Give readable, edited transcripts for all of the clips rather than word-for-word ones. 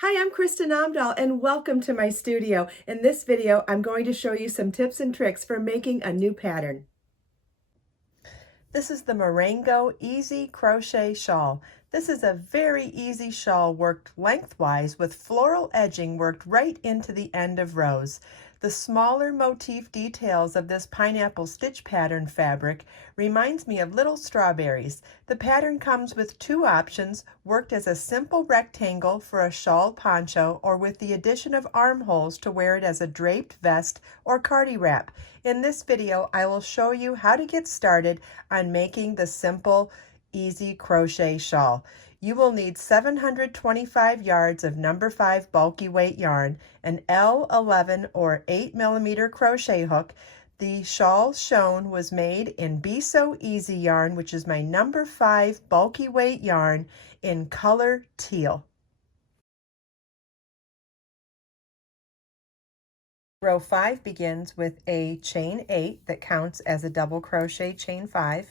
Hi, I'm Kristin Omdahl and welcome to my studio. In this video, I'm going to show you some tips and tricks for making a new pattern. This is the Morango Easy Crochet Shawl. This is a very easy shawl worked lengthwise with floral edging worked right into the end of rows. The smaller motif details of this pineapple stitch pattern fabric reminds me of little strawberries. The pattern comes with two options, worked as a simple rectangle for a shawl poncho or with the addition of armholes to wear it as a draped vest or cardi wrap. In this video, I will show you how to get started on making the simple, easy crochet shawl. You will need 725 yards of number 5 bulky weight yarn, an L11 or 8mm crochet hook. The shawl shown was made in Be So Easy yarn, which is my number 5 bulky weight yarn in color teal. Row 5 begins with a chain 8 that counts as a double crochet chain 5.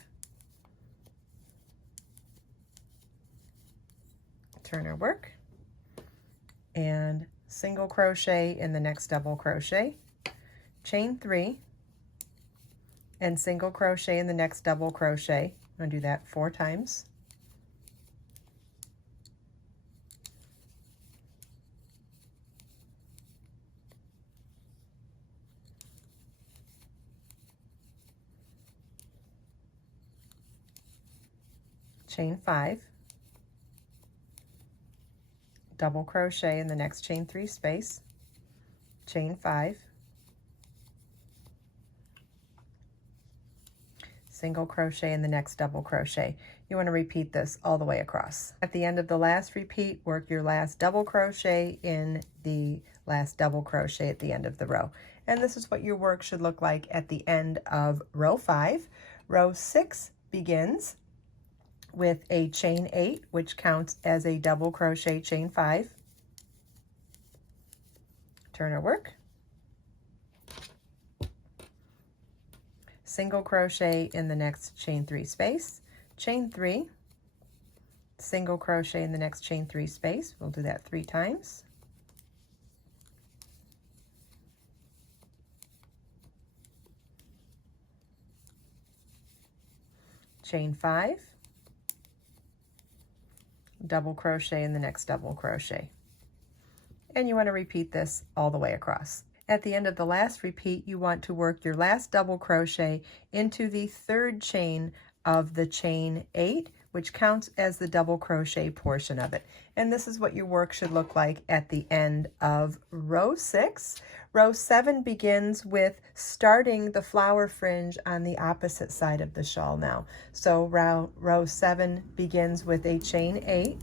Turn our work and single crochet in the next double crochet, chain 3, and single crochet in the next double crochet. I'm going to do that 4 times. Chain 5, double crochet in the next chain 3 space, chain 5, single crochet in the next double crochet. You want to repeat this all the way across. At the end of the last repeat, work your last double crochet in the last double crochet at the end of the row. And this is what your work should look like at the end of row 5. Row 6 begins with a chain 8, which counts as a double crochet chain 5. Turn our work. Single crochet in the next chain 3 space, chain 3, single crochet in the next chain 3 space. We'll do that 3 times. Chain 5, double crochet in the next double crochet. And you want to repeat this all the way across. At the end of the last repeat, you want to work your last double crochet into the third chain of the chain 8, which counts as the double crochet portion of it. And this is what your work should look like at the end of row 6. Row 7 begins with starting the flower fringe on the opposite side of the shawl now. So row 7 begins with a chain 8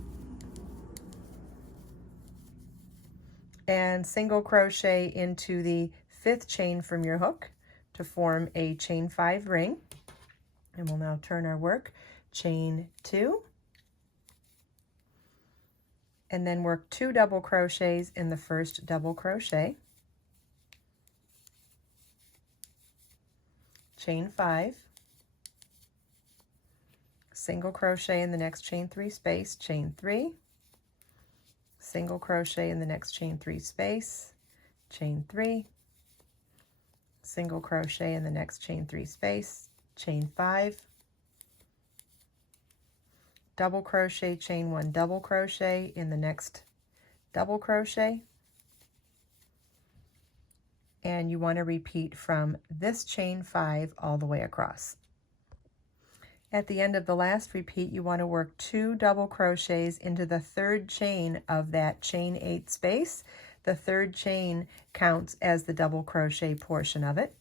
and single crochet into the 5th chain from your hook to form a chain 5 ring. And we'll now turn our work, chain 2, and then work 2 double crochets in the first double crochet, chain 5, single crochet in the next chain 3 space, chain 3, single crochet in the next chain 3 space, chain 3, single crochet in the next chain 3 space, chain 5, double crochet, chain 1 double crochet in the next double crochet, and you want to repeat from this chain 5 all the way across. At the end of the last repeat, you want to work 2 double crochets into the third chain of that chain 8 space. The third chain counts as the double crochet portion of it.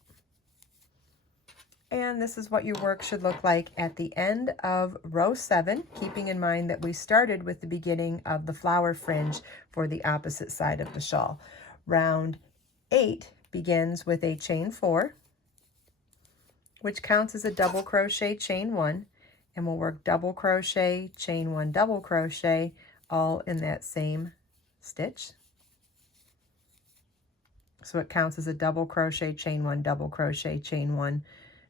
And this is what your work should look like at the end of row 7, keeping in mind that we started with the beginning of the flower fringe for the opposite side of the shawl. Round 8 begins with a chain 4, which counts as a double crochet chain 1, and we'll work double crochet, chain 1 double crochet, all in that same stitch. So it counts as a double crochet, chain 1 double crochet, chain 1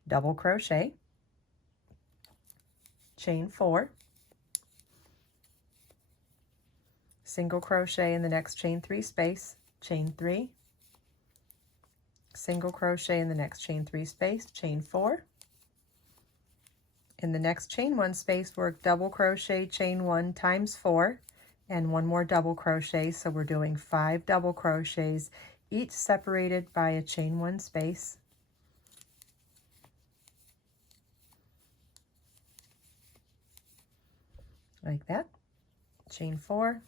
double crochet, chain 4, single crochet in the next chain 3 space, chain 3, single crochet in the next chain 3 space, chain 4. In the next chain 1 space, work double crochet, chain 1 times 4, and 1 more double crochet, so we're doing 5 double crochets, each separated by a chain 1 space. Like that. Chain 4,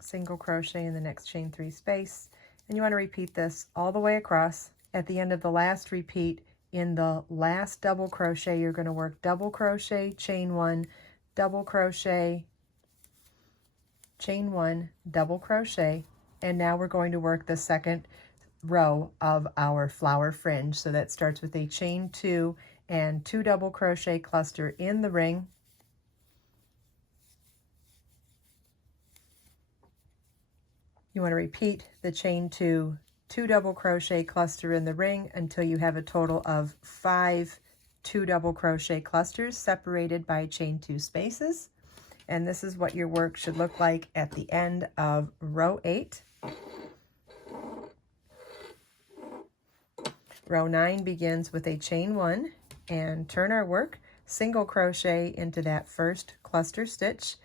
single crochet in the next chain 3 space, and you want to repeat this all the way across. At the end of the last repeat, in the last double crochet, you're going to work double crochet, chain 1, double crochet, chain 1, double crochet, and now we're going to work the second row of our flower fringe. So that starts with a chain 2 and 2 double crochet cluster in the ring. You want to repeat the chain 2, 2 double crochet cluster in the ring until you have a total of 5 2 double crochet clusters separated by chain 2 spaces. And this is what your work should look like at the end of row 8. Row 9 begins with a chain 1 and turn our work, single crochet into that first cluster stitch.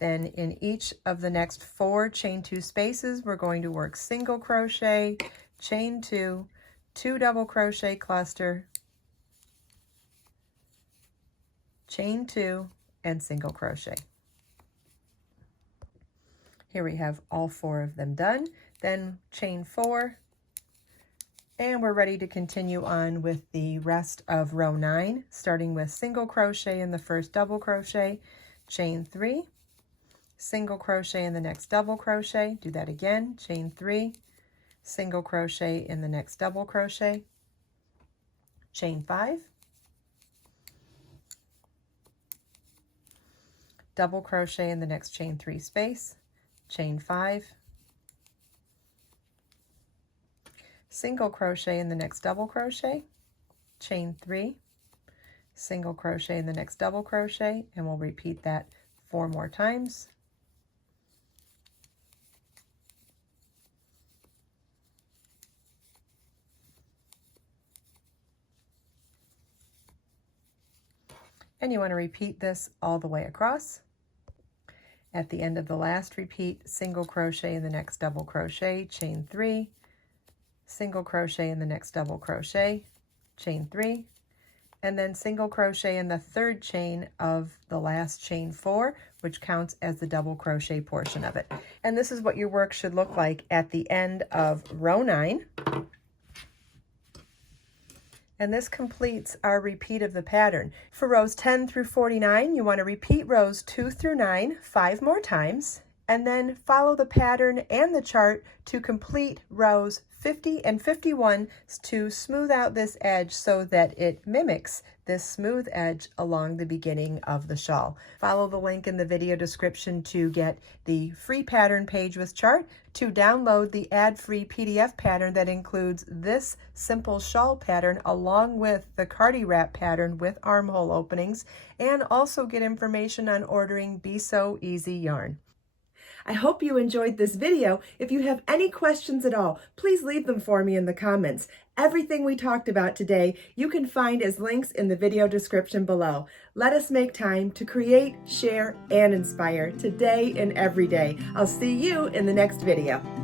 Then in each of the next 4 chain 2 spaces, we're going to work single crochet, chain 2, 2 double crochet cluster, chain 2, and single crochet. Here we have all 4 of them done. Then chain 4, and we're ready to continue on with the rest of row 9, starting with single crochet in the first double crochet, chain 3, single crochet in the next double crochet, do that again, chain 3, single crochet in the next double crochet, chain 5, double crochet in the next chain 3 space, chain 5, single crochet in the next double crochet, chain 3, single crochet in the next double crochet, and we'll repeat that 4 more times. And you want to repeat this all the way across. At the end of the last repeat, single crochet in the next double crochet, chain 3, single crochet in the next double crochet, chain 3, and then single crochet in the third chain of the last chain 4, which counts as the double crochet portion of it. And this is what your work should look like at the end of row 9. And this completes our repeat of the pattern. For rows 10 through 49, you want to repeat rows 2 through 9 5 more times, and then follow the pattern and the chart to complete rows 50 and 51 to smooth out this edge so that it mimics this smooth edge along the beginning of the shawl. Follow the link in the video description to get the free pattern page with chart, to download the ad-free PDF pattern that includes this simple shawl pattern along with the cardi wrap pattern with armhole openings, and also get information on ordering Be So Easy yarn. I hope you enjoyed this video. If you have any questions at all, please leave them for me in the comments. Everything we talked about today, you can find as links in the video description below. Let us make time to create, share, and inspire today and every day. I'll see you in the next video.